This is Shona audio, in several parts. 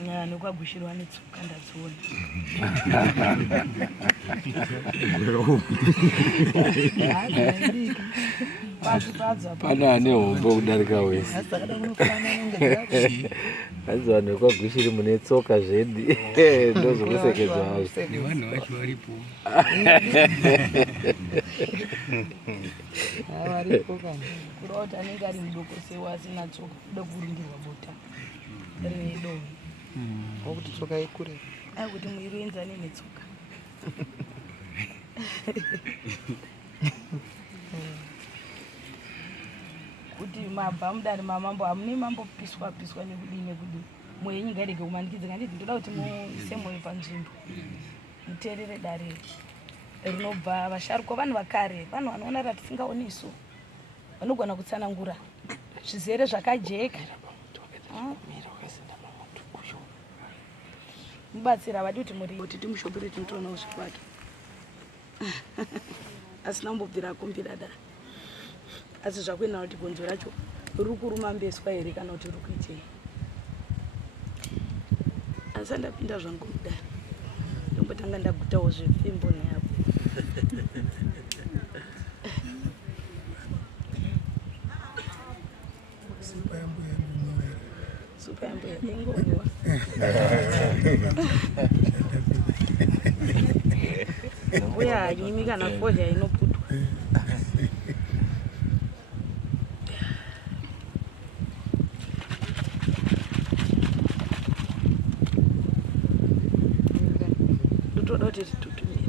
Nokwagushirwa netsoka ndadziona. Pana ane hombo kudarika wese. Hanzi vanhu vekwagushiri mune tsoka zvedi ndozokusekedzwa hazvo. Nevanhu vacho varipo. Varipo kana. Kuda kuti anenge ari mudoko sewa asina tsoka kuda kurindirwa bota. Rine dongo. Kuti tsoka ikure. Kuti mwiri uenzane netsoka. Kuti mabva mudare mamambo hamune mambo piswa nekudini mwenyu ngarege kumanikidzika nditi ndoda kuti muise moyo panzvimbo muteerere dare rinobva vasharukwa vanhu vakare vanhu vanoona ratisingaoni isu vanogona kutsanangura zvizere zvakajeka mubatsira vadi kuti muri kuti timushopere tinotoona zvikwata asina kumbobvira kumbira dare asi zvakuenda kuti gonzo racho riri kuruma mbeswa here kana kuti riri kuitei asi andapinda zvangu mudare ndombotanga ndagutawo zvepfimbo neyapo supa yambuya ingomuwa mbuya hanyimi kana fodya inoputwa ndotoda kuti titutumire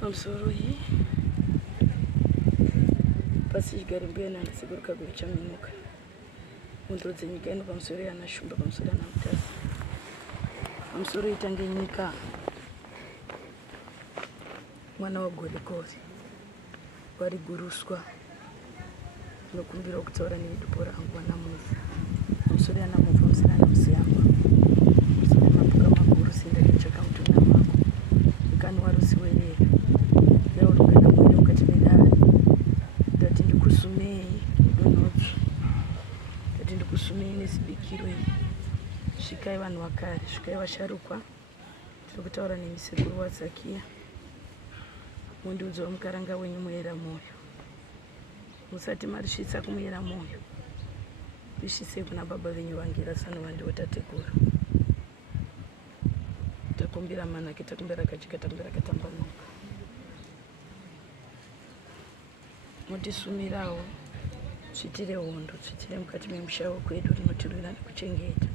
pamusoro iyi pasi chigare mbuya nanasekuru kaguru chaminuka munduro dzenyika ino pamusoro yana shumba pamusoro yana Mutasa pamusoro itange nyika mwana wagorigori wariguruswa nokumbira kutaura nevidupo rangu vanamuvu pamusoro yana muvu pamusoro yana musiyamba pamusoro yamapuka makuru sendari chakamutonda mako ikani warusiwerera yaurugana mwene mukati medare ndati ndikusumei mudonhodzi ndati ndikusumei nezibikiro iyi svikai vanhu vakare svikai vasharukwa tiri kutaura nemisekuru wazakiya mundiudzawo mukaranga wenyu muyera mwoyo musati marisvitsa kumuyera mwoyo risvisei kuna baba venyu vangirasano vandiwo tateguru takumbira manake takumbira kajika takumbira katambanuka mutisumirawo tsvitire hondo tsvitire mukati memusha wekwedu rinotirwira nekuchengeta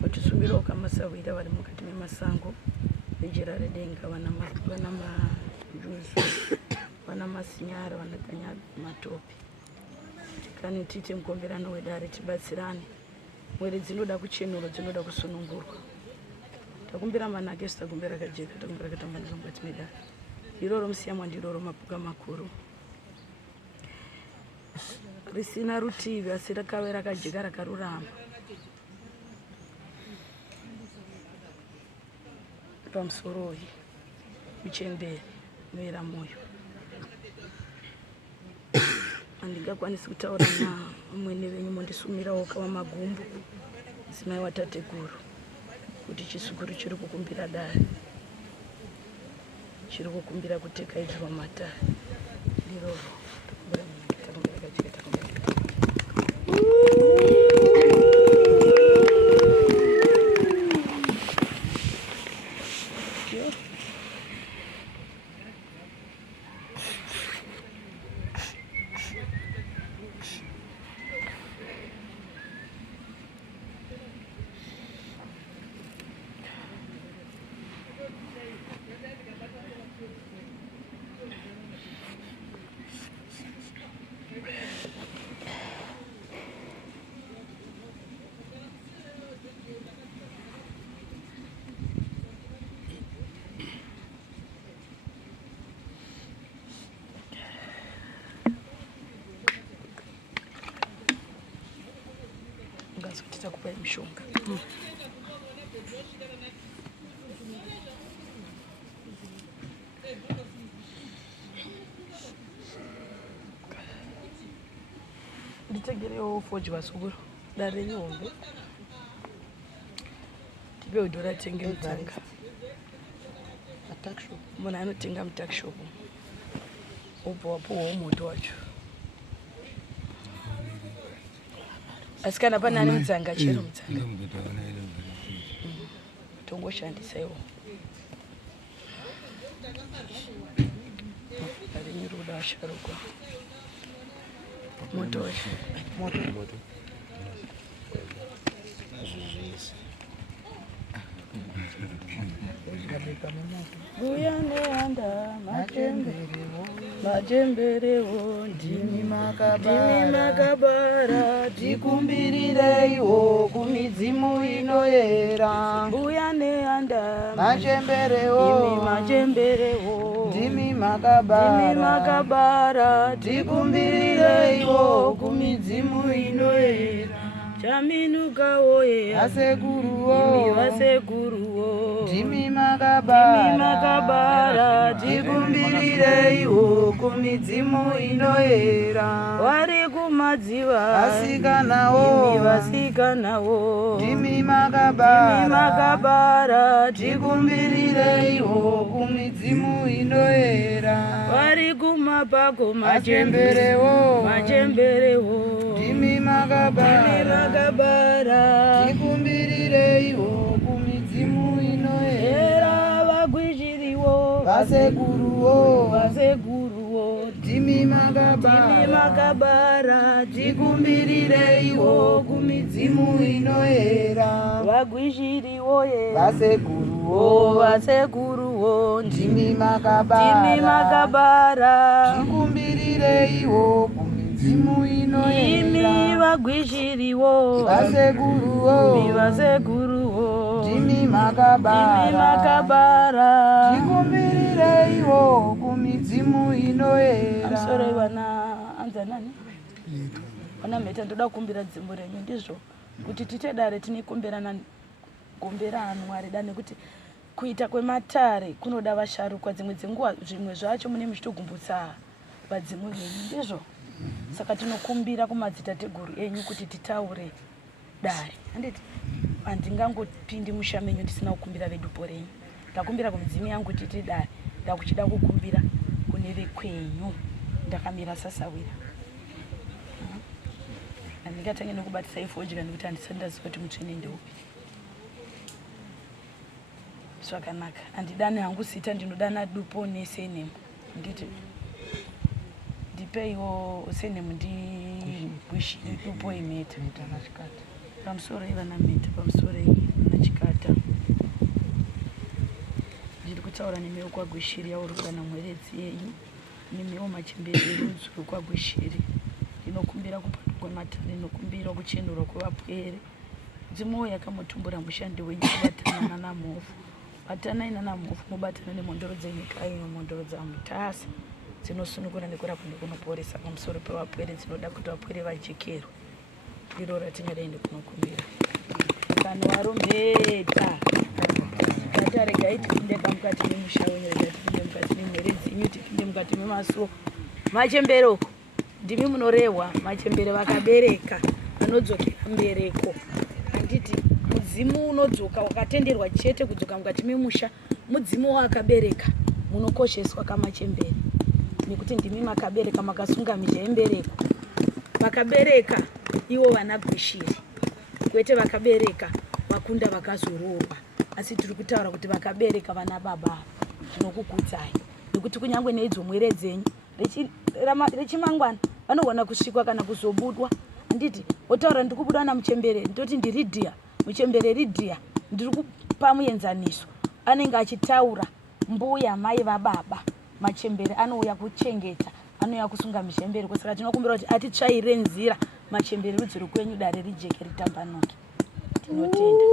mutisumirawo kamasawira vari mukati memasango vejera redenga vana majuzu vana masinyara vana kanya matopi kani tiite mukomberano wedare tibatsirane mwere dzinoda kuchenurwa dzinoda kusunungurwa takumbira manake sitakumbira kajeka takumbira katambanuka mukati medare iroro musiyamwa ndiroro mapuka makuru risina rutivi asi rakave rakajeka rakarurama pamusoroyi muchemberi noera mwoyo handingakwanisi kutaura namwene venyu mondisumirawo kava magumbu simai watateguru kuti chisukuru chiri kukumbira dare chiri kukumbira kutekaidzwa matare ndiroro takumbira kajika takumbira ndisakupai mishonga. Nditegerewo foji vasukuru dare nyombe tipe udhora atenge mutsanga. Munhu anotenga mutakishop obva wapuhwawo moto wacho. Asi kana pane ane mutsanga chero mutsanga tongoshandisaiwo. Dare nyiroda asharukwa moto wacho. Buya neanda majemberewo ndimi makabara tikumbirireiwo kumidzimu inoyera. Buya neanda majemberewo ndimi makabara tikumbirireiwo kumidzimu inoyera. Chaminukawo ye vasekuruwo ndimi makabara tikumbirireiwo kumidzimu inoyera. Vari kumadziva vasikanawo ndimi makabara tikumbirireiwo kumidzimu inoyera. Vari kumapako majemberewo ndimi makabara tikumbirireiwo kumidzimu inoyera. Vagwizhiriwo vasekuruwo ndimi makabara tikumbirireiwo kumidzimu inoyera. Vagwizhiriwo vasekuruwo ndimi makabara tikumbirireiwo kumidzimu inoyera. Imi vagwizhiriwo vasekuruwo ndimi makabara tikumbirireiwo kumidzimu inoyera. Amsore vana anzanani vana mheta ndoda kukumbira dzimbo renyu ndizvo kuti tite dare tinikumbirana kumbira Mwari da nekuti kuita kwematare kunoda vasharukwa. Dzimwe dzenguva zvimwe zvacho mune muchitogumbutsa vadzimu venyu ndizvo. Saka tinokumbira kumadzitateguru enyu kuti titaure dare. Handiti handingangopindi musha menyu ndisina kukumbira vedupo renyu. Ndakumbira kumidzimu yangu titi dare ndakuchida kukumbira kune vekwenyu ndakamira sasawira. Handingatange nokubatisa ifodya nekuti handisati ndaziva kuti mutsvene ndeupi. Zvakanaka. Handidani hangu sita ndinodana dupo nesenemu. Nditi ndipeiwo senemu ndibwishiri dupo imeta. Pamusoro ivana meta pamusoro nachikata. Ndiri kutaura nemewo kwagwishiri yaurugana mweredzi yenyu. Nemewo machembere rudzi rwokwagwishiri. Ndinokumbira kupanda kwematare, ndinokumbira kuchenurwa kwevapwere. Dzimwe yakamutumbura mushandi wenyu kubatana namhofu. Batanai namhofu mubatana nemhondoro dzenyika ino, mhondoro dzaMutasa dzinosunukura nekurapa nekunoporesa pamusoro pevapwere dzinoda kuti vapwere vajekerwe. Ndiro ratingadaende kunokumbira. Vanhu varombeta katare gaiti tipindeka mukati memusha wenyu, rega tipinde mukati memweredzi yenyu, tipinde mukati memasuo. Machembere uko ndimi munorehwa. Machembere vakabereka vanodzokera mbereko. Handiti mudzimu unodzoka wakatenderwa chete kudzoka mukati memusha. Mudzimu wakabereka munokosheswa kamachembere nekuti ndimi makabereka makasunga mizha yembereko. Vakabereka ivo vana gwishiri, kwete vakabereka vakunda vakazoroorwa. Asi tiri kutaura kuti vakabereka vana baba. Zvinokukudzai nekuti kunyange neidzo mwere dzenyu rechimangwana vanogona kusvikwa kana kuzobudwa. Handiti wotaura ndiri kubudwa namuchembere ndoti ndiridhiya muchembere ridhiya. Ndiri kupa muenzaniso. Anenge achitaura mbuya mai vababa. Machembere anouya kuchengeta, anouya kusunga mizhembere. Saka tinokumbira kuti atitsvaire nzira machembere rudzi rwekwenyu dare rijeke ritambanuke. Tinotenda.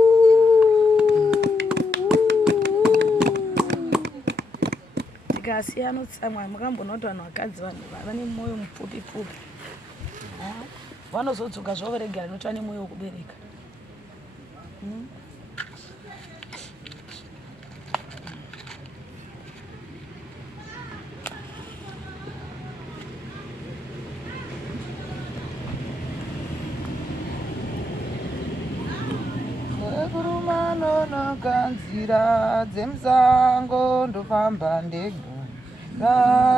Tikasiyana tsamwa mukamboona kuti vanhu vakadzi vanhu vane mwoyo mupfupi pfupi. Vanozodzoka zvavo regera nokuti vane mwoyo wekubereka. Sekurumanono kanzira dzemsango ndofamba ndega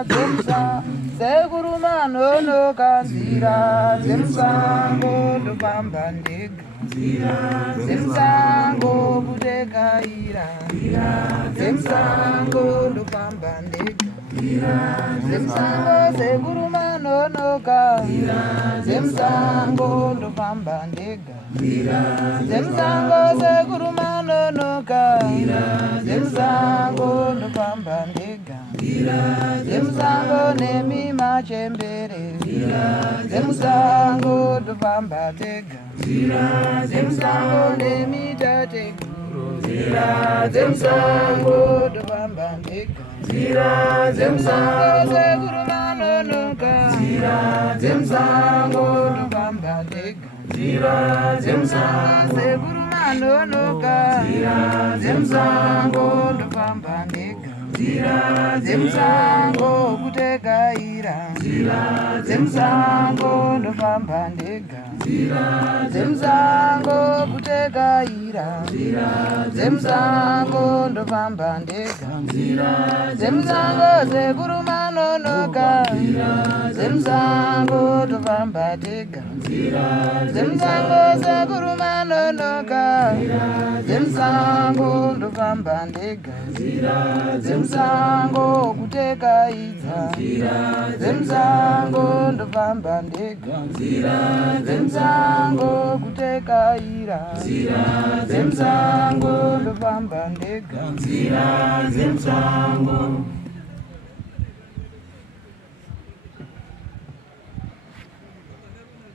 dzemsango sekurumanono kanzira dzemsango ndofamba ndega dzemsango kutekaira dzemsango ndofamba ndega dzemsango sekurumanonoka dzemsango ndofamba ndega dzemsango sekurumanonoka dzemsango ndofamba ndega dzemsango nemimachembere dzemsango ndofamba ndega dzemsango nemitateguru dzemsango ndofamba ndega dzemsango sekurumanonoka dzemsango ndofamba ndega dzemsango sekurumanonoka dzemsango ndofamba ndega dzemsango kutekaira dzemsango ndofamba ndega dzemsango kutekaira dzemsango ndofamba ndega dzemsango sekurumanonoka dzemsango ndofamba ndega dzemsango sekurumanonoka dzemsango ndofamba ndega dzemsango kutekaidza dzemsango ndofamba ndega dzemsango kutekaira dzemsango ndofamba ndega dzemsango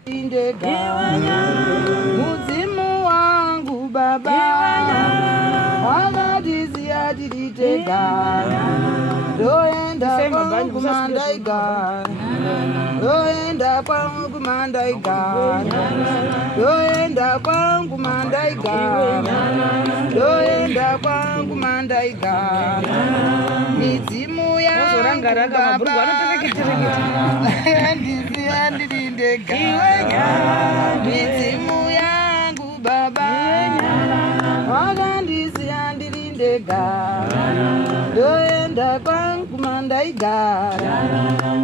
ndega mudzimu wangu baba wakatisiya tiri tega ndoenda kwangu mandaigara ndoenda kwangu mandaigara ndoenda kwangu mandaigara ndoenda kwangu mandaigara midzimu yangu baba yakandisiya ndiri ndega midzimu yangu baba wakandisiya ndiri ndega ndoenda kwangu mandaigara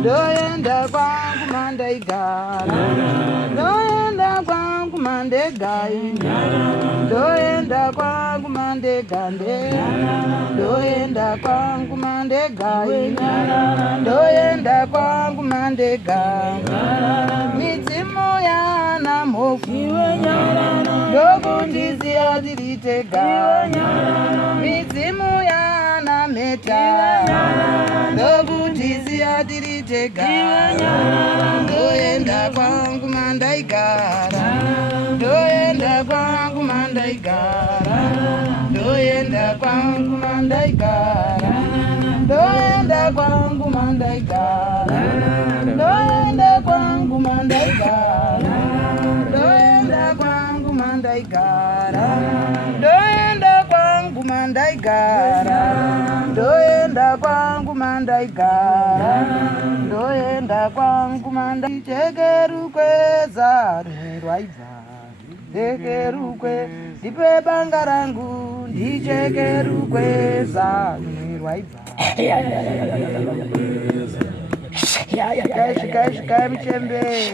ndoenda kwangu mandaigara ndoenda kwangu mandegaina ndoenda kwangu mandegande ndoenda kwangu mandegaina ndoenda kwangu mandeganda midzimu yana mofu ndokundisiya tiri tega midzimu yana meta ndokundisiya tiri tega ndoenda kwangu mandaigara ndoenda kwangu mandaigara ndoenda kwangu mandaigara ndoenda kwangu mandaigara ndoenda kwangu mandaigara ndoenda kwangu mandaigara ndoenda kwangu mandaigara ndoenda kwangu mandaigara ndoenda kwangu mandaichekerukweza rwaibva ndekerukwe ndipe banga rangu ndichekerukweza rwaibva shika mchembere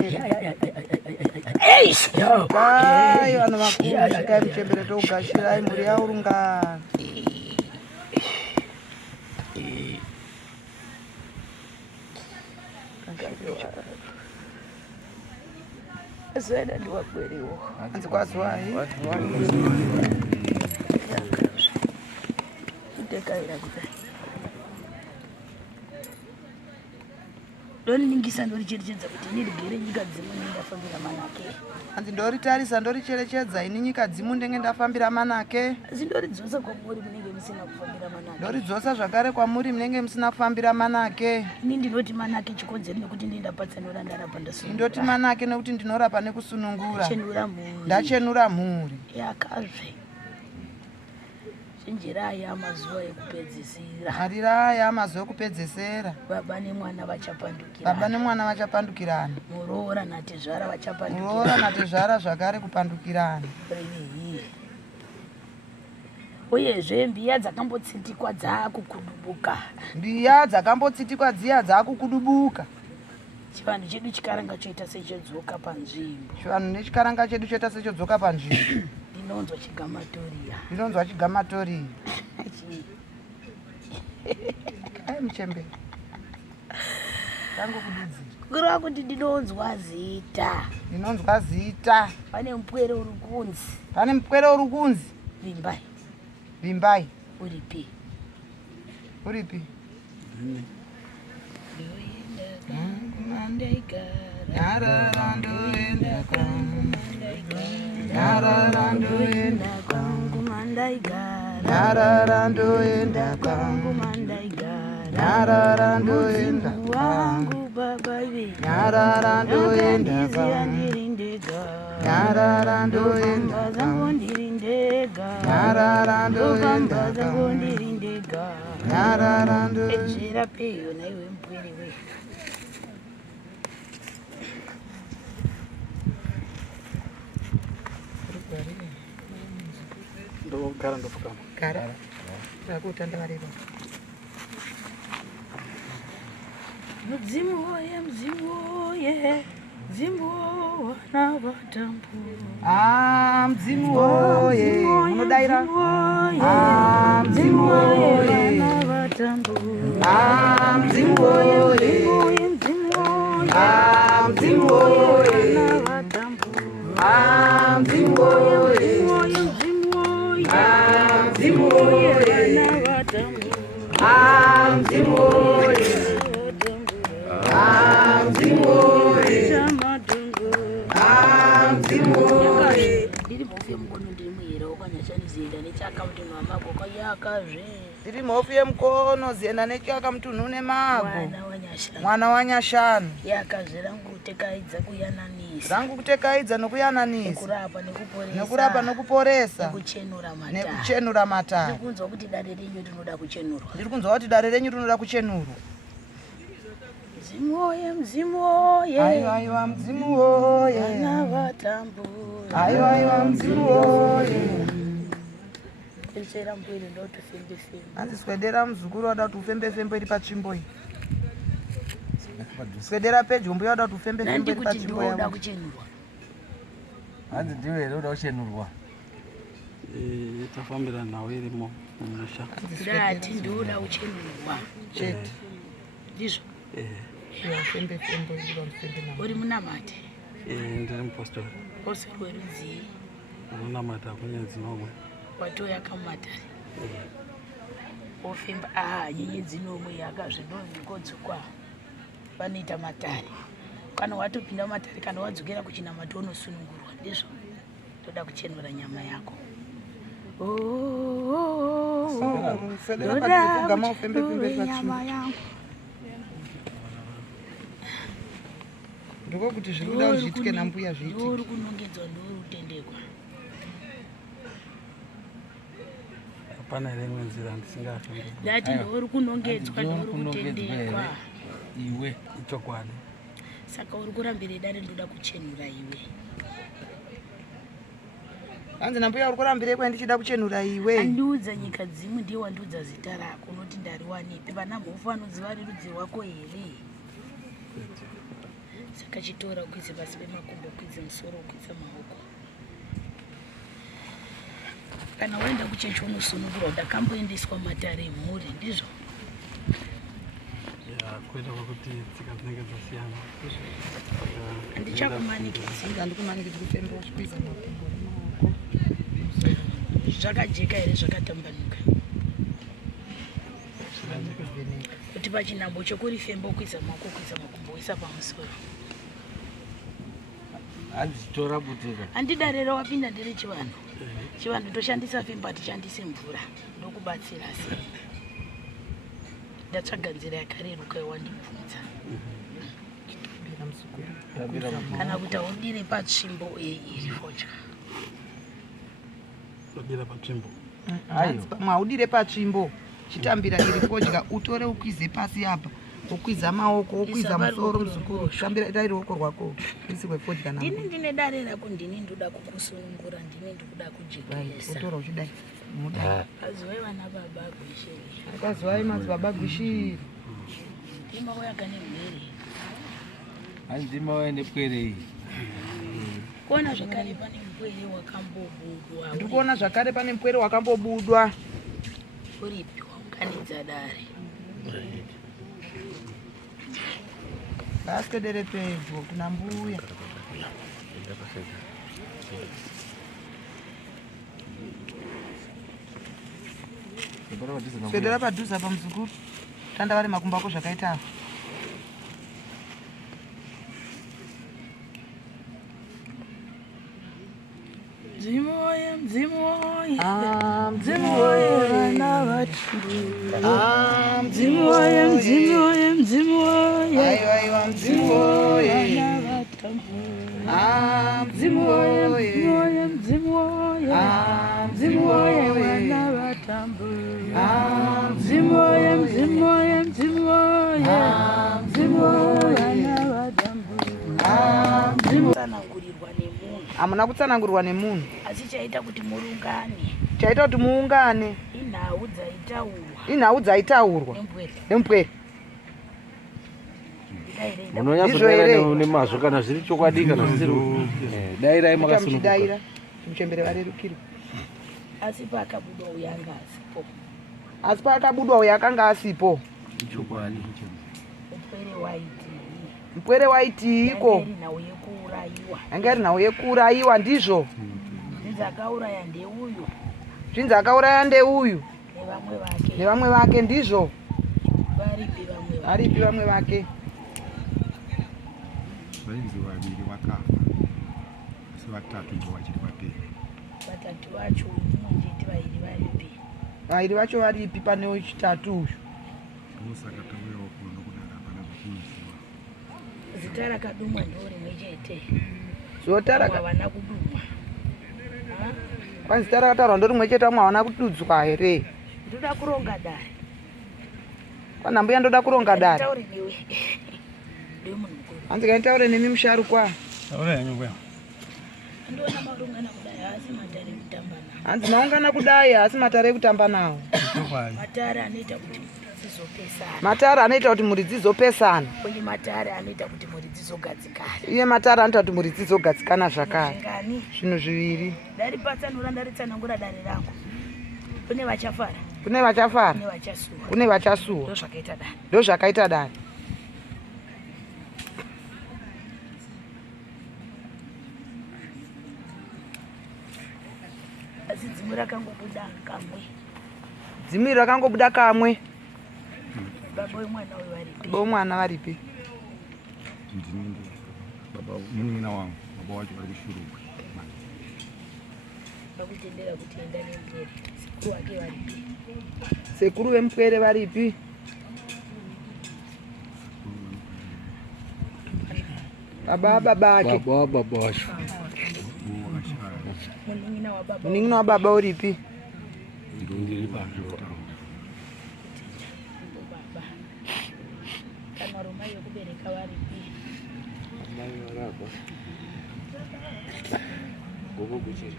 kai vana vakuru shika mchembere tougashira mhuri yaurungana Zena ndiwakweriwo anzi kwazwai ndekaira kudai ndoningisa ndoricherechedza kuti ndirigere nyika dzimwe ndafambira manake. Hanzi ndoritarisa ndoricherechedza ini nyika dzimwe ndenge ndafambira manake. Asi ndoridzosa kwamuri munenge musina kufambira manake. Ndoridzoswa zvakare kwamuri munenge musina kufambira manake. Ini ndinoti manake chikonzero nekuti ndindapatsanura ndarapa ndasunungura. Ndoti manake nekuti ndinorapa nekusunungura. Ndachenura mhuri. Ndachenura mhuri. Yakazve. Chenjeraya amazuva ekupedzisira. Hariraya amazuva ekupedzisira. Baba nemwana vachapandukirana. Baba nemwana vachapandukirana. Muroora natezvara vachapandukirana. Muroora natezvara zvakare kupandukirana. Uyezve mbiya dzakambotsitikwa dzakukudubuka. Mbiya dzakambotsitikwa dziya dzakukudubuka. Chivanhu chedu chikaranga choita sechedzoka panzvimbo. Chivanhu nechikaranga chedu choita sechedzoka panzvimbo. Ndinonzwa chigamatoria. Ndinonzwa chigamatoria. Ai muchembe. Tangu kududzira. Kureva kuti ndinonzwa zita. Ndinonzwa zita. Pane mupwere uri kunzi. Pane mupwere uri kunzi. Vimbai. Vimbai. Uripi. Uripi. Nyarara ndoenda kwangu mandaigara. Nyarara ndoenda kwangu mandaigara. Nyarara ndoenda wangu baba iwe. Nyarara ndoenda kwangu. Nyarara ndoenda zangu ndirindega. Nyarara ndoenda zangu ndirindega. Nyarara ndoenda. Ejera peyo na iwe mpwere we. Ndogara ndofukama. Kara. Rakutanda vareba. Mudzimu oye, mudzimu oye. Mudzimu wana vatambu. Mudzimu oye. Munodaira. Mudzimu oye. Wana vatambu. Mudzimu oye. Mudzimu oye. Mudzimu oye. Wana vatambu. Mudzimu oye. Mudzimu oye. Wana vatambu. Mudzimu oye. Mudzimu oye. Chamadungu. Mudzimu oye. Ndiri mufi mukono ndiri muhera wakanyashani zienda nechaka mutunhu wamagoka yakazve. Ndiri mhofu yemukono zienda nechaka mutunhu une mabho. Mwana wanyashani. Mwana wanyashanu. Yakazve rangu kutekaidza kuyananisa. Rangu kutekaidza nokuyananisa. Kurapa nekuporesa. Nekurapa nokuporesa. Nekuchenura matare. Nekuchenura matare. Ndiri kunzwa kuti dare renyu rinoda kuchenurwa. Ndiri kunzwa kuti dare renyu rinoda kuchenurwa. Mzimu oye, mzimu oye. Aiwa mzimu oye. Vana vatambu. Aiwa mzimu oye. Kwesera mbwiri ndoti fembe fembe. Hanzi swedera muzukuru wada kuti ufembe fembe iri patsvimbo iyi. Swedera pedyo mbuya wada kuti ufembe fembe iri patsvimbo yawo. Ndikuti ndoda yawo. kuchenurwa. Hanzi ndiwe here uda kuchenurwa. Tafambira nawo irimo mumusha. Ndati ndoda kuchenurwa. Chete. Ndizvo. Fembe fembe iri ufembe nawo. Uri munamate. Ndiri mupostori. Postori werudzii. Unonamata kunyanzi nomwe. Watoya kamatare. Ofemba nyenyedzi nomwe yakazvinogodzukwa. Vanoita matare. Kana watopinda matare kana wadzokera kuchinamato unosunungurwa. Ndizvo. Toda kuchenura nyama yako. Swedera kugama ufembe fembe iri patsvimbo. Ndiko kuti zviri kuda zviitike nambuya zviitike. Ndori kunongedzwa ndori kutendekwa. Hapana rimwe nzira ndisingafambi. Ndati ndori kunongedzwa ndori kutendekwa. Iwe ichokwadi. Saka uri kurambira dare ndoda kuchenura iwe. Hanzi nambuya uri kurambira ikwe ndichida kuchenura iwe. Andiudza nyika dzimwe ndiye wandiudza zita rako unoti ndari wanipi. Vana mhofu vanoziva rudzi rwako here. Saka chitora ukwidze pasi pemakumbo, ukwidze musoro, ukwidze maoko. Kana waenda kuchechi unosunungurwa. Ndakamboendeswa matare emhuri, ndizvo. Kwenda kwakuti tsika dzinenge dzasiyana. Handichakumanikidzira. Handikumanikidzi kufemba uchikwiza makumbo nemaoko. Zvakajeka here zvakatambanuka. Kuti pachinhambo chokuri femba ukwidza maoko, ukwidza makumbo kuisa pamusoro. Anditora butika. Andidarera wapinda ndiri chivanhu. Chivanhu toshandisa fimba tichandise mvura ndokubatsira sei. Ndatsvaga nzira yakareruka yawandibvunza. Kana kuti udire patsvimbo iri fodya. Udire patsvimbo. Ayo. Mwaudire patsvimbo. Chitambira iri fodya utore ukwize pasi apa. Ukwiza maoko, ukwiza musoro muzukuru. Chitambira dai ruoko rwako. Isikwe fodya na. Ndine dare rako ndini ndoda kukusungura ndini ndoda kujekesa. Utora uchidai. Ah. Azwai vana baba gwishiri. Akazwai manzi baba gwishiri. Ndima yakane mberi. Andima waende pwerei. Kuona zvakare pane mpwere wakambobudwa. Ndikuona zvakare pane mpwere wakambobudwa. Uripi waunganidza dare. Baskedere pedyo kuna mbuya. Swedera padhuze apa muzukuru. Tanda vari makumbo ako zvakaita. Mdzimoye, mdzimoye, mdzimoye vana vatumbu. Mdzimoye, mdzimoye, mdzimoye. Aiwa mdzimoye vana vatumbu. mdzimoye. Mdzimoye, mdzimoye. Mdzimoye vana vatumbu. Mdzimoye, mdzimoye, mdzimoye. Mdzimoye vana vatumbu. Tsanangurirwa nemunhu. Hamuna kutsanangurirwa nemunhu. Asi chaita kuti murungane. Chaita kuti muungane. Inhau dzaitaurwa. Inhau dzaitaurwa. Nempwere. Munonyatsodaira nemazvo kana zviri chokwadi kana zvisiri. Dairai makasununguka. Daira. Muchembere varerukirwa. Asi pakabudwa uya anga asipo. Asi pakabudwa uya akanga asipo. Chokwadi. Mpwere waiti. Mpwere waitiiko. Anga ari nhau yekuuraiwa ndizvo. Zvinzi akauraya ndeuyu. Zvinzi akauraya ndeuyu. Nevamwe vake. Nevamwe vake ndizvo. Varipi vamwe vake. Varipi vamwe vake. Vainzi vaviri vakafa. Asi vatatu ndo vachiri vatema. Vatatu vacho munjeti vairi varipi. Vairi vacho varipi pane chitatu uyu. Saka tauyawo kuno nokudara hapana zvakunoziva. Zita rakadumwa ndo rimwe chete. Zota havana kudumwa. Kwanzi zita rakataurwa ndo rimwe chete vamwe havana kududzwa here. Ndoda kuronga dare. Kwana mbuya ndoda kuronga dare. Taure newe. Ndiwe munhu mukuru. Hanzi kanitaure nemi musharukwa. Taura henyu mbuya. Ndoona maungana kudai asi madare kutamba nawo. Hanzi maungana kudai asi matare kutamba nawo. Matare anoita kuti dzizopesana. Matare anoita kuti mhuri dzizopesana. Uye matare anoita kuti mhuri dzizogadzikana. Iye matare anoita kuti mhuri dzizogadzikana zvakare. Zvingani? Zvinhu zviviri. Daripatsanura ndaritsanangura dare rangu. Kune vachafara. Kune vachafara. Kune vachasuwa. Kune vachasuwa. Ndo zvakaita dare. Ndo zvakaita dare. Asi dzimu rakangobuda kamwe. Dzimu rakangobuda kamwe. Baba wemwana uyu varipi? Baba wemwana varipi? Ndini baba munina wangu. Baba wacho vari kushuruka. Vakutendera kuti enda nempwere. Sekuru wake varipi? Sekuru vempwere varipi? Baba babake. Baba wacho. Muning'ina wa baba. Muning'ina wa baba uripi? Ndiri baba. Baba. Kana romai yokubereka varipi? Mai varapa. Gogo kuchiri.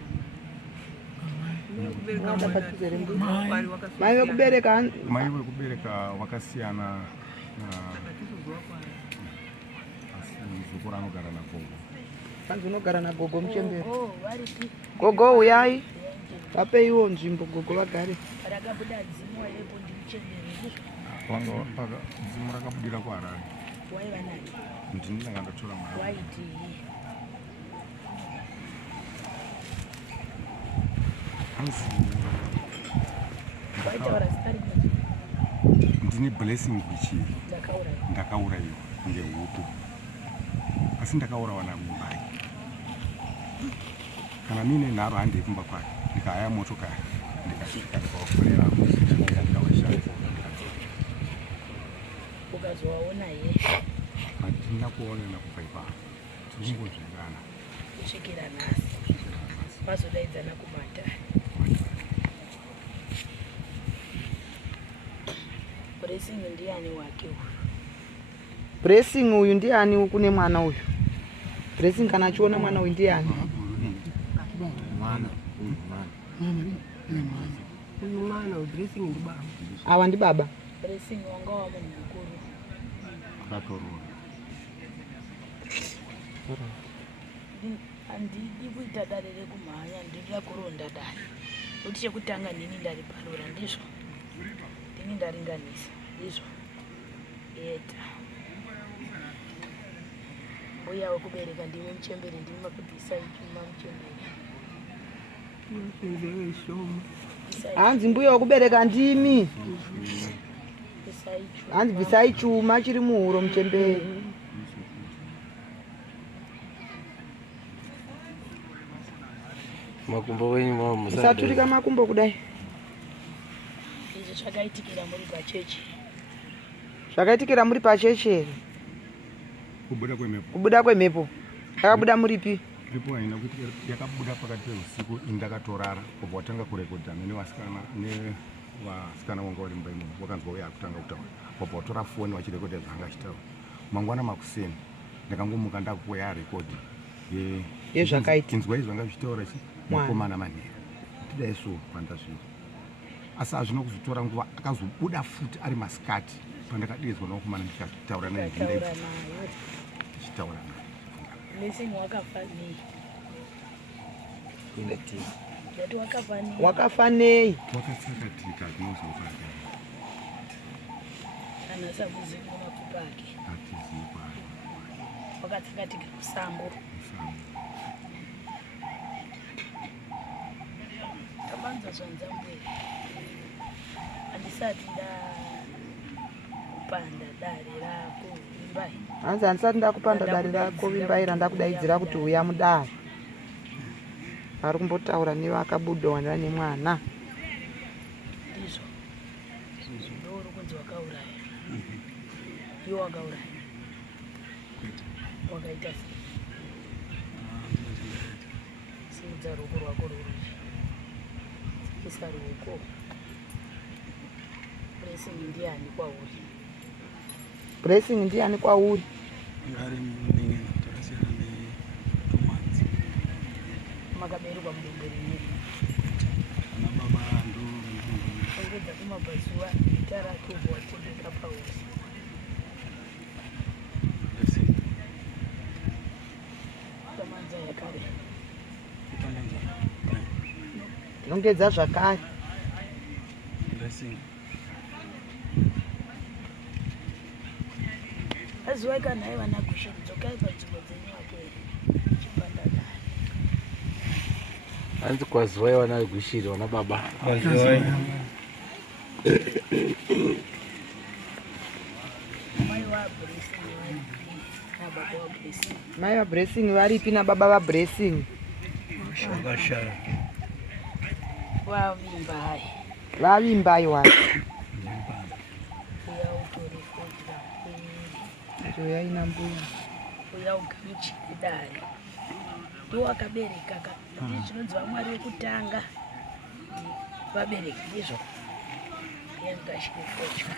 Mai vekubereka. Mai vekubereka vakasiyana. Muzukuru anogara nagogo. Hanzi unogara nagogo muchembere. Gogo varipi? Gogo uyai. Vapeiwo nzvimbo gogo vagare. Rakabuda dzimu wairepo ndimuchembere. Vanga paka dzimu rakabudira kuHarare. Waiva nani? Ndini ndanga ndatora mwana. Waiti. Ndini blessing kuchiri. Ndakauraiwa. kunge huku asi ndakaurawa naMumbai kana mine nharo handei kumba kwake ndikahaya motokari ndikasvika ndikawafonera ndikavashandisa ukazowaona ye hatina kuonana kubva ipapo tiri kungozvingana kusvikira nhasi vazodaidzana kuMatare. Blessing ndiani wake uyu? Blessing uyu ndiani kune mwana uyu? Blessing kana achiona mwana uyu ndiani? Mwana uyu Blessing ndi baba. Awa ndi baba. Blessing wanga wa munhu mukuru. akatorora Handidi kuita dare rekumhanya, ndinoda kuronda dare. Kuti chekutanga ndini ndari parura ndizvo. Ndini ndaringanisa ndizvo. Eta. Mbuya wekubereka ndimi muchembere, ndimi mapudisa ichuma muchembere. Nzeve shoma. Hanzi mbuya wekubereka ndimi. Hanzi bvisai chuma chiri muhuro muchembere. Makumbo wenyu mwa musaturika makumbo kudai. Izvi zvakaitikira muri pachechi. Zvakaitikira muri pachechi. Kubuda kwemhepo. Yakabuda muripi? Mhepo haina kuti yakabuda pakati peusiku indakatorara kubva watanga kurekodha nevasikana vanga vari mumba imomo wakanzwa uya akutanga kutaura wabva watora foni wachirekodha zvanga achitaura mangwana makuseni ndakangomuka ndakupuwa yarekodhi yezvakaita inzwa izvanga zvichitaura mukomana manhero tidai so pandasvika asi hazvina kuzotora nguva akazobuda futi ari masikati pandakadedzwa nokumana ndikataura naye ndichitaura naye Blessing wakafa nei? Ndati wakafa nei? Wakafa nei? Wakatsakatika zvinozovaka. Kana sakuziva Mapfupa ake. Atiziva. Wakatsakatika kusango. Tabanza zvanzambwe. Handisati kupanda dare rako Vimbai. Hanzi handisati ndakupanda dare rako Vimbai randakudaidzira kuti uya mudare. Ari kumbotaura nevakabudawo nemwana. Ndizvo. Ndoro kunzi wakauraya. Iwo wakauraya. Wakaita sei? Simudza ruoko rwako rworudyi. Sikisa ruoko. Blessing ndiani kwauri? Blessing ndiani kwauri? Ngari mlinge takasiyana neTomanzi. Makaberekwa mudumbu rimwe. Ana baba ndo Ongedza kumabhazuva itara kubva watendeka pausi. Blessing. Tamanza yakare. Nongedza zvakare. Blessing. Aziwai kana aiva nagushiri dzokai panzvimbo dzenyu apere. Chipanda dare. hanzi kwaziwai wana gwishiri wana baba. Kwaziwai. Mai waBlessing nababa waBlessing. Mai vaBlessing varipi nababa vaBlessing? Shakashara. Wavimbai. Vavimbai wacho. Uya utore fodya. Njoya ina mbuya. Uya ugamuchire dare. Ndiwo wakabereka ka. Ndizvo zvinonzi vaMwari vekutanga. Vabereki ndizvo. Yangashire fodya.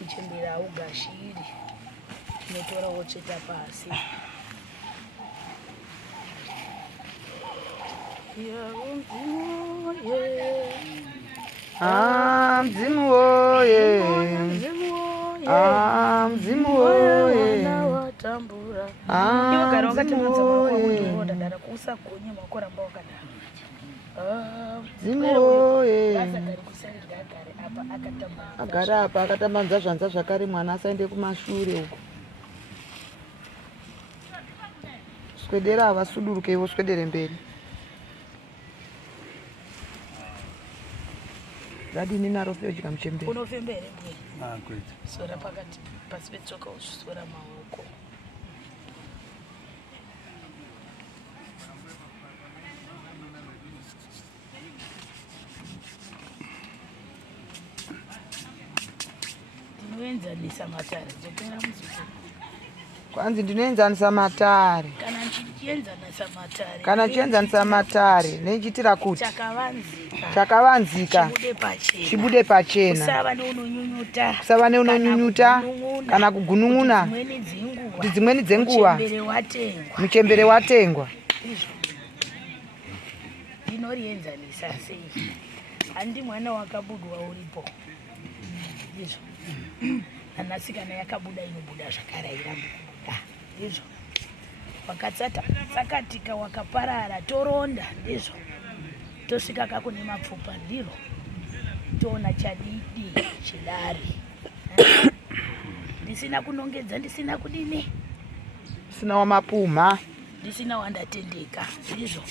Muchembera haugashiri. Unotora wotsveta pasi. Mzimu woye. Mzimu woye. Mzimu woye. Agara apa akatambanza zvanza zvakare mwana asaende kumashure uko. Swedera avasuduruke ivo swedere mberi. Radini naro fedya muchembere. Unofembere mbuya. Kwete. Sora pakati pasi petsoka usora maoko. Ndinoenzanisa matare dzopera muzukuru. Kwanzi ndinoenzanisa matare. Kana chienzanisa matare nechitira kuti chakavanzika chibude pachena. Kusava neunonyunyuta kana kugunun'una kuti dzimweni dzenguva muchembere watengwa. Ndinorienzanisa sei? Handi mwana wakabudwa uripo. Ndizvo. Anasikana yakabuda inobuda zvakaraira mukubuda. Ndizvo. Wakatsata tsakatika wakaparara toronda. Ndizvo. Tosvika kakune mapfupa ndiro. Toona chadidi chidare. Ndisina kunongedza, ndisina kudini. Ndisina wamapumha. Ndisina wandatendeka. Ndizvo.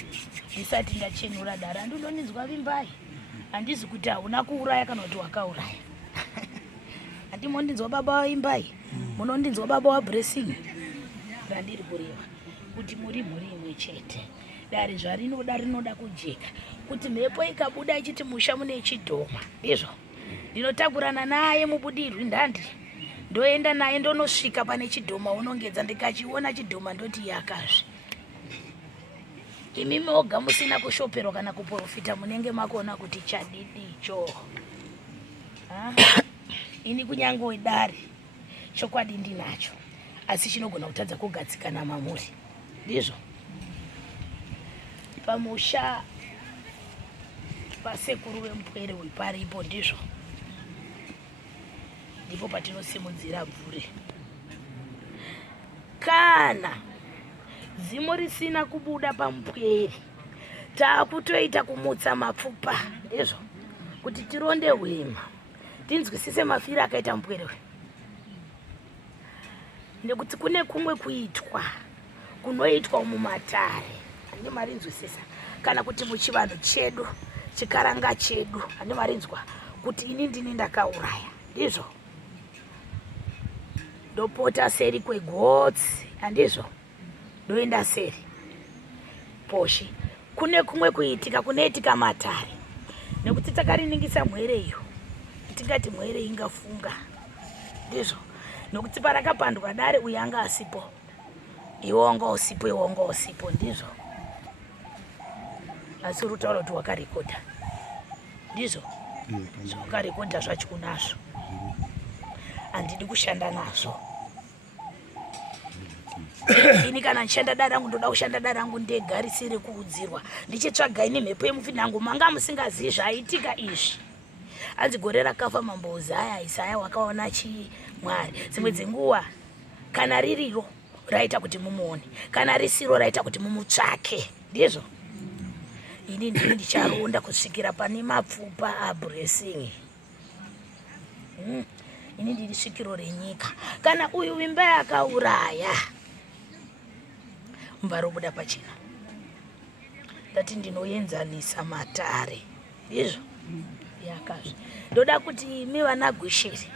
Ndisati ndachenura dare andinonzwa vimbai. Handizi kuti hauna kuuraya kana kuti wakauraya. Handimondinzwa baba waimbai. Munondinzwa baba wablessing. Randiri kureva kuti muri imwe chete. Dare zvarinoda rinoda kujeka. Kuti mhepo ikabuda ichiti musha mune chidhoma. Ndizvo. Ndinotakurana naye mubudirwi ndandi. Ndoenda naye ndonosvika pane chidhoma unongedza ndikachiona chidhoma ndoti yakazve. Imi moga musina kushoperwa kana kuprofita munenge makona kuti chadidi icho. Ini kunyange idare chokwadi ndinacho asi chinogona kutadza kugadzikana mamuri. Ndizvo. Pamusha pasekuru vemupwere weparipo ndizvo. Ndipo patinosimudzira bvure. Kana zimo risina kubuda pamupwere taakutoita kumutsa mapfupa. Ndizvo. Kuti tironde hwema. Tinzwisise mafiro akaita mupwere we. Nekuti kune kumwe kuitwa kunoitwa mumatare. Handi marinzwisisa. Kana kuti muchivanhu chedu chikaranga chedu. Handi marinzwa kuti ini ndini ndakauraya. Ndizvo. Ndopota seri kwegotsi. Handizvo. Ndoenda seri. Poshi. Kune kumwe kuitika kunoitika matare. Nekuti takariningisa mwere iyo. Tingati mwere ingafunga. Ndizvo. Nokuti parakapandwa dare uyu anga asipo. Iwonga usipo. Ndizvo. Asi rutauro kuti wakarekodha. Ndizvo. Zvawakarekodha zvacho kunazvo. Handidi kushanda nazvo. Ini kana ndichanda dare rangu ndoda kushanda dare rangu ndegarisire kuudzirwa. Ndichitsvaga ine mhepo yemufinhango manga musingazivi zvaitika izvi. Anzi gore rakafa mambo Uzaya Isaya wakaona chimwari. Dzimwe dzenguva kana ririro raita kuti mumuone, kana risiro raita kuti mumutsvake. Ndizvo. Ini ndini ndicharonda kusvikira pane mapfupa ablessing. Ini ndiri svikiro renyika. Kana uyu wimba yakauraya mbaro buda pachena. Ndati ndinoenzanisa matare. Ndizvo. Yakazve. Ndoda kuti imi vana gwishiri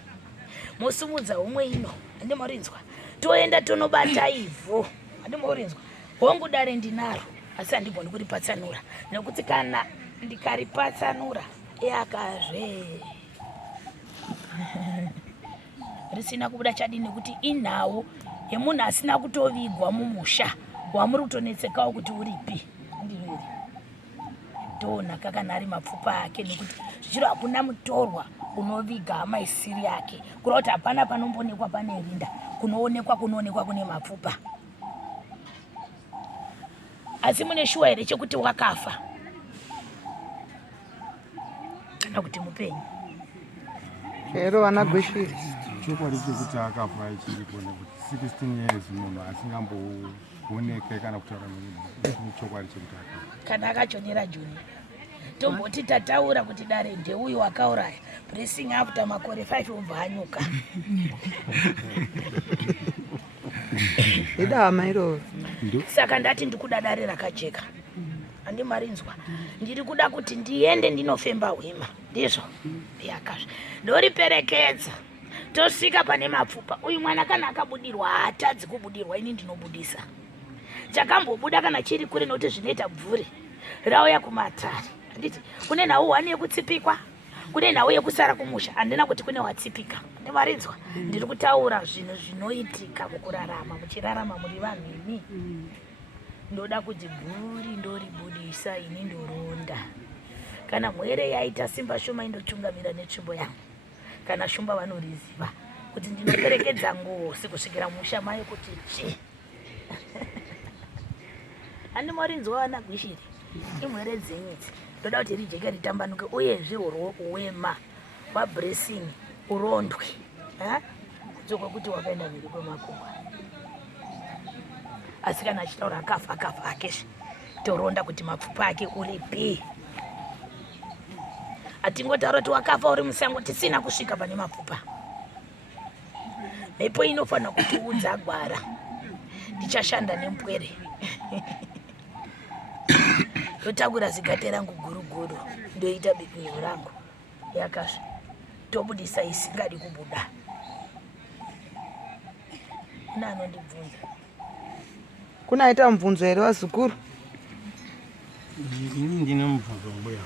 musumudza umwe ino. Handimorinzwa. Toenda tonobata ivhu. Handimorinzwa. Hongu dare ndinaro asi handigoni kuripatsanura. Nekuti kana ndikaripatsanura yakazve. Risina kubuda chadini kuti inhawo yemunhu asina kutovigwa mumusha wamuri kutonetsekawo kuti uripi. Ndiviri. Ndona kana ari mapfupa ake nekuti zvichiro hakuna mutorwa unoviga hama isiri yake. Kureva kuti hapana panombonekwa pane rinda. Kunoonekwa kune mapfupa. Asi mune shuwa here chekuti wakafa kana kuti mupenyu? Chero vana gwishiri. Chokwadi chekuti akafa ichiripo nekuti 16 years munhu asingambooneke kana kutaura chokwadi chekuti akafa. Kana akachonera juni. Tomboti tataura kuti dare ndeuyu wakauraya. Blessing after makore 5 ubva anyuka. Idama iroro. Saka ndati ndikuda dare rakajeka. Handimarinzwa. Ndiri kuda kuti ndiende ndinofemba hwema. Ndizvo. Yakazve. Ndoriperekedza. tosvika pane Mapfupa. Uyu mwana kana akabudirwa haatadzi kubudirwa, ini ndinobudisa. Chakambobuda kana chiri kure nokuti zvinoita bvuri rauya kuMatare. Handiti kune nhau wani yekutsipikwa, kune nhau yekusara kumusha. Handina kuti kune watsipika. Ndemarinzwa ndiri kutaura zvinhu zvinoitika mukurarama, muchirarama muri vanhu. Ini ndoda kuti bhuri ndoribudisa, ini ndoronda. Kana mwere yaita simba shoma indochungamira netsvimbo yangu. Kana shumba vanoriziva kuti ndinoperekedza ngosi kusvikira musha mai kuti chi. Handimorinzwa wana gwishiri imwere dzenyidzi. Ndoda kuti rijeke ritambanuke uyezve uwema wablessing urondwe. Kudzoka kuti wakaenda mberi kwemakungwa. Asi kana achitaura akafa akeshe toronda kuti Mapfupa ake uripi. Atingotaura kuti wakafa uri musango tisina kusvika pane Mapfupa. Mhepo inofanira kutiudza gwara. Ndichashanda nempwere. Totakura zigate rangu guruguru ndoita bikiro rangu yakasva tobudisa isingadi kubuda. Kuna anondibvunza. Kunaita mubvunzo here wazukuru? Ini ndine mubvunzo mbuya.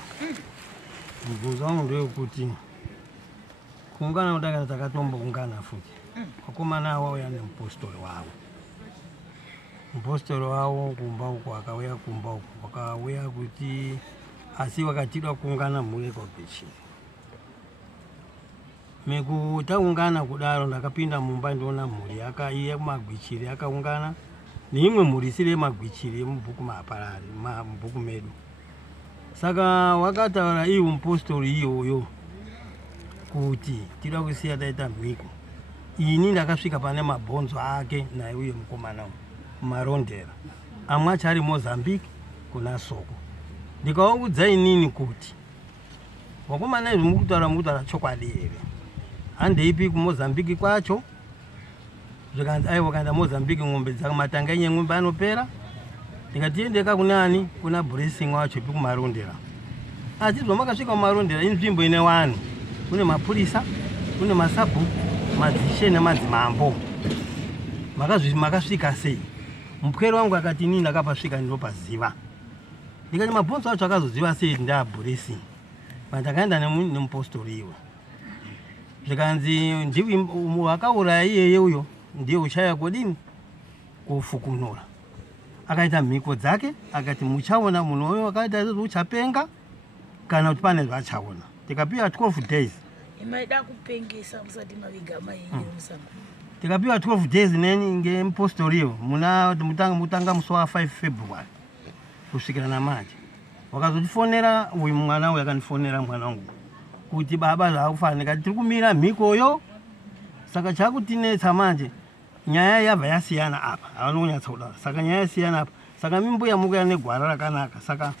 Mubvunzo wangu ndewekuti kuungana kudakana takatomboungana futi. Vakomana vauya nemupostori wavo. Mupostori wavo kumba uko akauya kumba uko wakauya kuti asi wakatida kuungana mhuri kwabhichiri. Mekutaungana kudaro ndakapinda mumba ndiona mhuri iye kumagwichiri akaungana neimwe mhuri isiri yemagwichiri yemubhuku maParare mubhuku medu. Saka wakataura iye mupostori iyoyo kuti tida kusiya taita mhiko. Ini ndakasvika pane mabhonzo ake naye uye mukomana kuMarondera. Amwe acho ari Mozambique kuna Soko. Ndikaudza inini kuti wakomana izvi mukutaura chokwadi here. Handeipi kuMozambique kwacho. Zvikanzi aiwa wakaenda Mozambique ng'ombe dzakamatanga enye ng'ombe anopera. Ndikatiendeka kunani kuna blessing wacho ipi kuMarondera. Asi zvamakasvika kuMarondera inzvimbo ine vanhu. Kune mapurisa, kune masabhuku, madzishe nemadzimambo. Makasvika sei? Mupwere wangu akati inini ndakapasvika ndinopaziva. Ndikati mabhonzo acho akazoziva sei ndablessing. Ndakaenda nemupostori iwe. Zvikanzi ndiwe akauraya iyeye uyo ndiye uchaya kodini kufukunura. Akaita mhiko dzake akati muchaona munhu uyo akaita uchapenga kana kuti pane zvachaona. Tikapiwa 12 days. Imaida kupengesa musati mavigama yenyu musango. Tikapiwa 12 days ngemupostori iwo mutanga musi wa 5 February kusvikira namanje. Wakazotifonera uyu mwana uyu akandifonera mwana wangu kuti baba zvakufanika tiri kumira mhikoyo. Saka chakutinetsa manje nyaya yabva yasiyana apa. Havanokunyatsa kudaro. Saka nyaya yasiyana apa. Saka mimbuya mukuya negwara rakanaka. Saka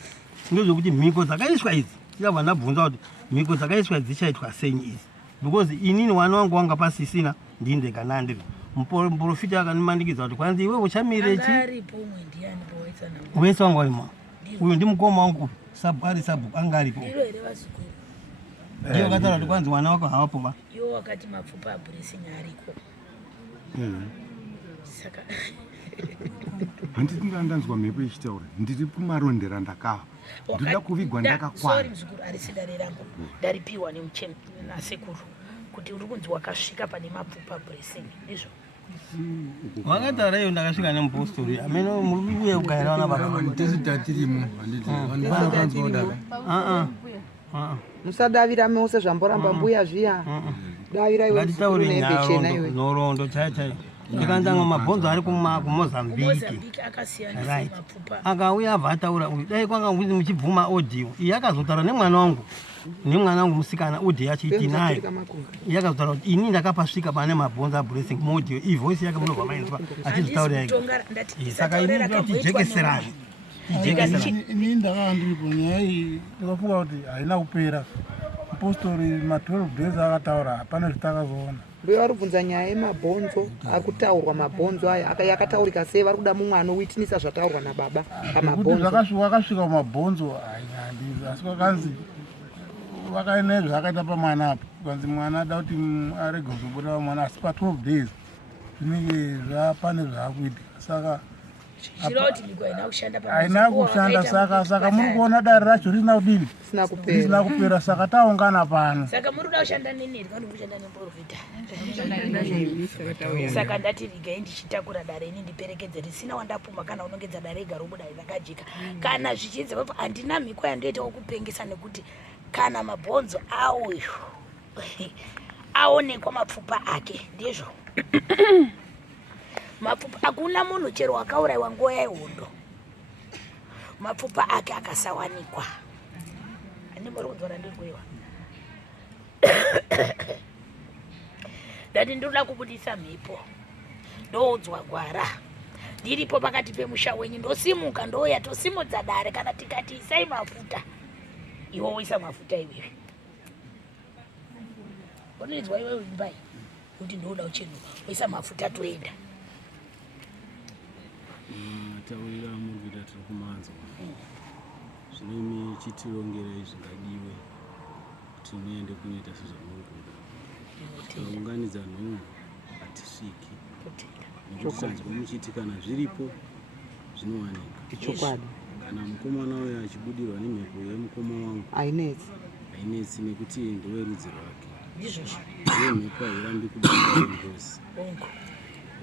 ndozvokuti mhiko dzakaiswa idzi ndabva ndabvunza kuti mhiko dzakaiswa dzichaitwa sei idzi. Because inini mwana wangu wanga pasisina ndindega nandiri. Muprofita akanimandikidza kuti kwanzi iwe uchamirechi. Angaripo umwe ndiani pawaitsa nawo. Wese wangu arimo. Uyu ndi mukoma wangu ari sabhuku angaripo. Ndiro here vazukuru. Ndiyo wakataura kuti kwanzi mwana wako hawapo ba. Iwo wakati Mapfupa blessing ariko. Saka handiti ndanzwa mhepo ichitaura ndiri kuMarondera ndakafa ndinoda kuvigwa ndakakwana. Sorry mzukuru arisidare rangu ndaripiwa nemuchemi nasekuru kuti uri kunzi wakasvika pane Mapfupa blessing ndizvo. Wakataura iyo ndakasvika nemupostori amene muri uye ukaenda na baba tisitatirimo handiti vanhu vakanzwa kudaro. Musadavira mose zvamboramba mbuya zviya. Davira iwe ngatitaure nembe chena iwe. nhorondo chaichai. Ndikandanga mabhonzo ari kuMozambique. Right. Akauya abva ataura uyu dai kwanga kunzi muchibvuma audio. Iye akazotaura nemwana wangu musikana audio yachiiti naye. Iye akazotaura kuti ini ndakapasvika pane mabhonzo ablessing audio. Ivoice yake munobva mainzwa achizotaura yake. Saka ini ndinotijekeserana. Ini ndakanga ndiripo nyaya iyi ndakafunga kuti haina kupera. Mupostori ma12 days akataura pane zvitakazoona. Ndiyo vari kubvunza nyaya yemabhonzo akutaurwa mabhonzo aya yakataurika sei vari kuda mumwe anowitnisa zvataurwa nababa pamabhonzo. Wakasvika kumabhonzo hainyandizi asi kwakanzi wakaine zvaakaita pamwana apa kukanzi mwana ada kuti arege kuzobuda mwana asi pa12 days zvinenge zvapane zvaakuitika saka haina kushanda saka muri kuona dare racho risina kudini risina kupera saka taungana pano saka muri kuda kushanda nini kana kushanda neprofita saka ndati rigai ndichitakura dare ini ndiperekedze risina wandapuma kana unongedza dare igarobuda rakajika kana zvichinzi papo handina mhiko yandoita wokupengesa nekuti kana mabhonzo auyu aonekwa mapfupa ake ndizvo mapfupa hakuna munhu chero wakauraiwa nguva yehondo mapfupa ake akasawanikwa andimuri kunzwara ndirikuiwa ndati ndoda kubudisa mhepo ndoudzwa gwara ndiripo pakati pemusha wenyu ndosimuka ndouya tosimudza dare kana tikati isai mafuta iwe woisa mafuta iwewe unoidzwa iwewe imbai kuti ndouda uchenu woisa mafuta toenda taurira murikuita tiri kumanzwa zvino imi chitirongerei zvingadiwe kuti muende kunoita sezvamuri kuda taunganidza nhomwe hatisviki nekuti tanzwa muchiti kana zviripo zvinowanika kana mukomana uyo achibudirwa nemhepo yemukoma wangu hainetsi nekuti ndewerudzi rwake uye mhepo hairambi kubuda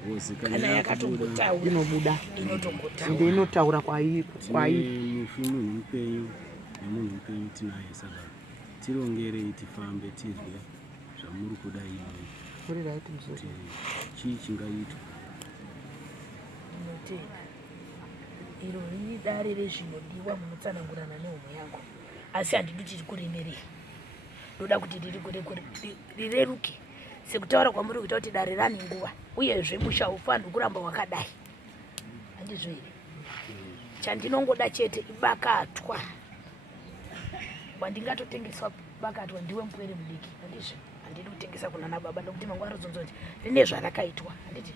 ngozi kana yakatogotaura inobuda inotogotaura inotaura kwairi mufi munhu mupenyu nemunhu mupenyu tinaye saka tirongerei tifambe tirye zvamuri kuda imi kuti chii chingaitwa iro riri dare rezvinodiwa munotsanangurana nehomwe yangu asi handidi kuti rikuremerei ndoda kuti rireruke sekutaura kwamuri kuita kuti dare rane nguva uyezve musha ufanirwa kuramba wakadai handizvo here chandinongoda chete ibakatwa wandingatotengeswa bakatwa ndiwe mupwere mudiki handizvo handidi kutengesa kuna nababa nokuti mangwaro zonzoti rine zvarakaitwa handiti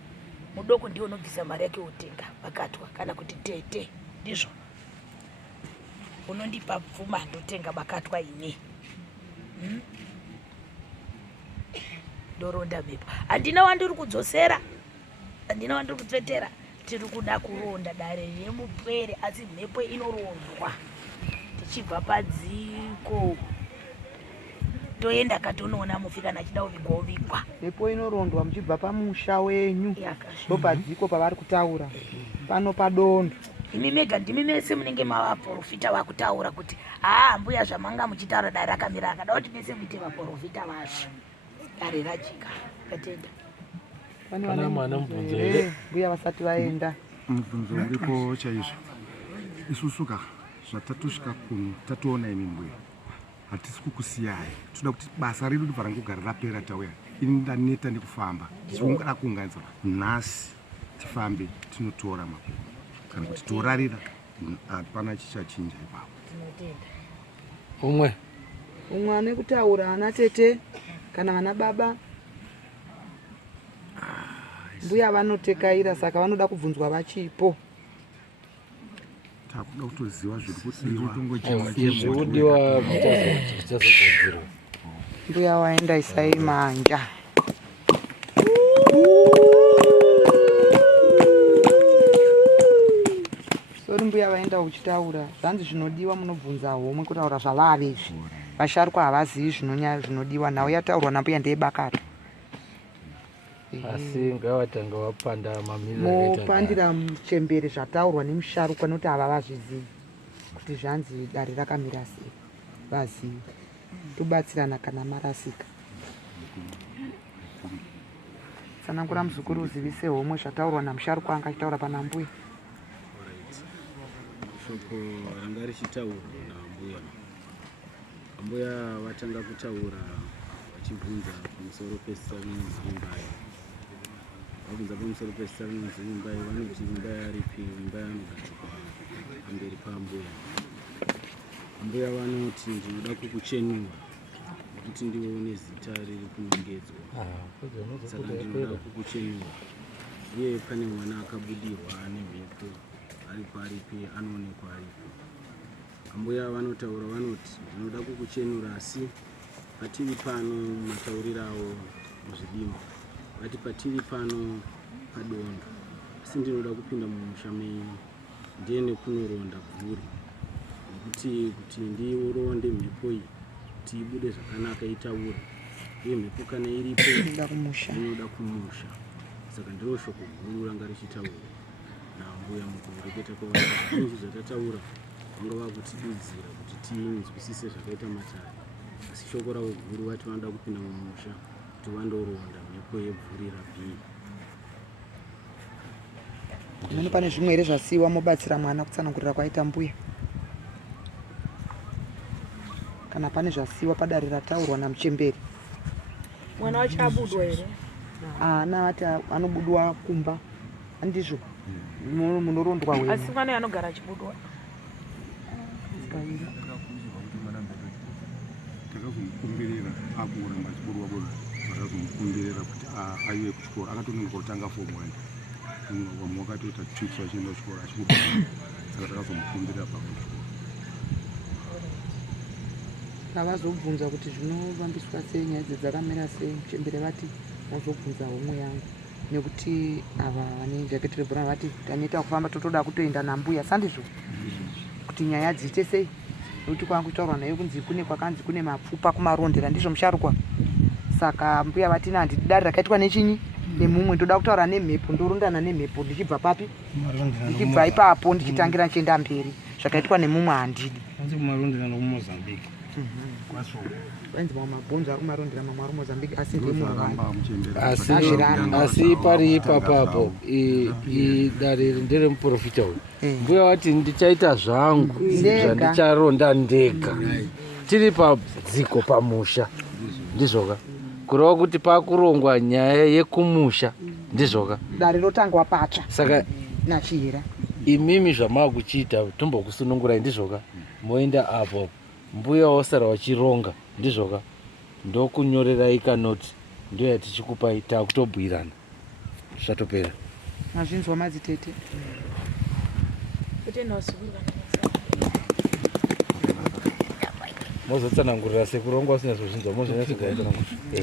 mudoko ndiwo unobvisa mari yake wotenga bakatwa kana kuti tete ndizvo unondipa pfuma ndotenga bakatwa ine ndoronda mhepo handina wandiri kudzosera handina wandiri kutsvetera tiri kuda kuronda dare remupwere asi mhepo inorondwa tichibva padziko toenda katonoona mufi kana achida kuvigwa ovigwa mhepo inorondwa muchibva pamusha wenyu ndopadziko pavari kutaura pano padondo imi mega ndimi mese munenge mavaprofita vakutaura kuti mbuya zvamanga muchitaura dare rakamira akada kuti mese muite vaprofita vazvo dare rajika katenda pane mwana mubvunzo here mbuya vasati vaenda mubvunzo uripo chaizvo isusuka zvatatusvika kuno tatoona imi mbuya hatisi kukusiyai toda kuti basa redu ndibva rangogara rapera tauya ini ndaneta nekufamba ungada kuunganidza nhasi tifambe tinotora makuru kana kuti torarira hapana chichachinja ipapo umwe ane kutaura ana tete kana vana baba mbuya vanotekaira saka vanoda kubvunzwa vachipo takuda kutoziva zviri kudiwa zvichazogadzirwa mbuya waenda isai manja sori mbuya vaenda uchitaura zvanzi zvinodiwa munobvunza homwe kutaura zvavavezvi vasharukwa havazivi zvinodiwa nhau yataurwa nambuya ndeyebakata asi ngawatanga wapanda mopandira muchembere zvataurwa nemusharukwa nokuti hava vazvizivi kuti zvanzi dare rakamira sei vazivi tobatsirana kana marasika tsanangura muzukuru uzivise homwe zvataurwa namusharukwa anga achitaura pana mbuya shoko ranga richitaurwa nambuya mbuya vatanga kutaura vachibvunza pamusoro pesarinonzi imbai vabvunza pamusoro pesarinonzi imbai vanoti imbai aripi imbai anogadzikwa pamberi pambuya mbuya vanoti ndinoda kukuchenura kuti ndione zita riri kunongedzwa saka ndinoda kukuchenura uye pane mwana akabudirwa nemhepo aripo aripi anoonekwa aripo ambuya vanotaura vanoti ndinoda kukuchenura asi patiri pano mataurirawo muzvidimba vati patiri pano padondo asi ndinoda kupinda mumusha menyu ndiende kunoronda bvuri kuti ndiuronde mhepo iyi kuti ibude zvakanaka itaure uye mhepo kana iripo inoda kumusha saka ndiro shoko guru ranga richitaura nambuya mukureketa kwavazhinji zvatataura vanga vakutidudzira kuti tinzwisise zvakaita matare asi shoko ravo guru vati vanoda kupinda mumusha kuti vandoronda mhepo yebvuri rabhii. Mune pane zvimwe here zvasiyiwa mobatsira mwana kutsanangurira kwaita mbuya kana pane zvasiyiwa paDare rataurwa namuchemberi? Mwana wacho abudwa here? Ana ati anobudwa kumba handizvo munorondwa wenyu. Asi mwana anogara achibudwa takazomukumbirira akuramba achibudwa budwa takazomukumbirira kuti aive kuchikoro akatononoka kutanga fomu 1 vamwe vakatoita tips vachienda kuchikoro achibudwa saka takazomukumbirira pakuchikoro. Kavazobvunza kuti zvinovambiswa sei nyaya idzi dzakamira sei muchembere vati mozobvunza homwe yangu nekuti ava vane jaketi rebhurauni vati tanoita kufamba totoda kutoenda nambuya sandizvo kuti nyaya dziite sei nekuti kwangu kutaurwa nayo kunzi kune kwakanzi kune mapfupa kuMarondera ndizvo musharukwa saka mbuya vati nandi Dare rakaitwa nechinyi nemumwe ndoda kutaura nemhepo ndorondana nemhepo ndichibva papi ndichibva ipapo ndichitangira ndichienda mberi zvakaitwa nemumwe handidi kuMarondera nokuMozambique vanzi mamwe mabhonzo ari kuMarondera mamwe ari Mozambique asi asi pari ipapapo Dare nderemuprofita uyu mbuya wati ndichaita zvangu zvandicharonda ndega tiri padziko pamusha ndizvoka kureva kuti pakurongwa nyaya yekumusha ndizvoka Dare rotangwa patsva saka naChihera imimi zvamakuchiita tombokusunungurai ndizvoka moenda apo mbuya wasara wachironga ndizvoka ndokunyorerai kanoti ndo yatichikupai takutobhuirana zvatopera. Mazvinzwa madzitete mozotsanangurira sekurongwa usina zozvinzwa mozvinatsogaitsanangurira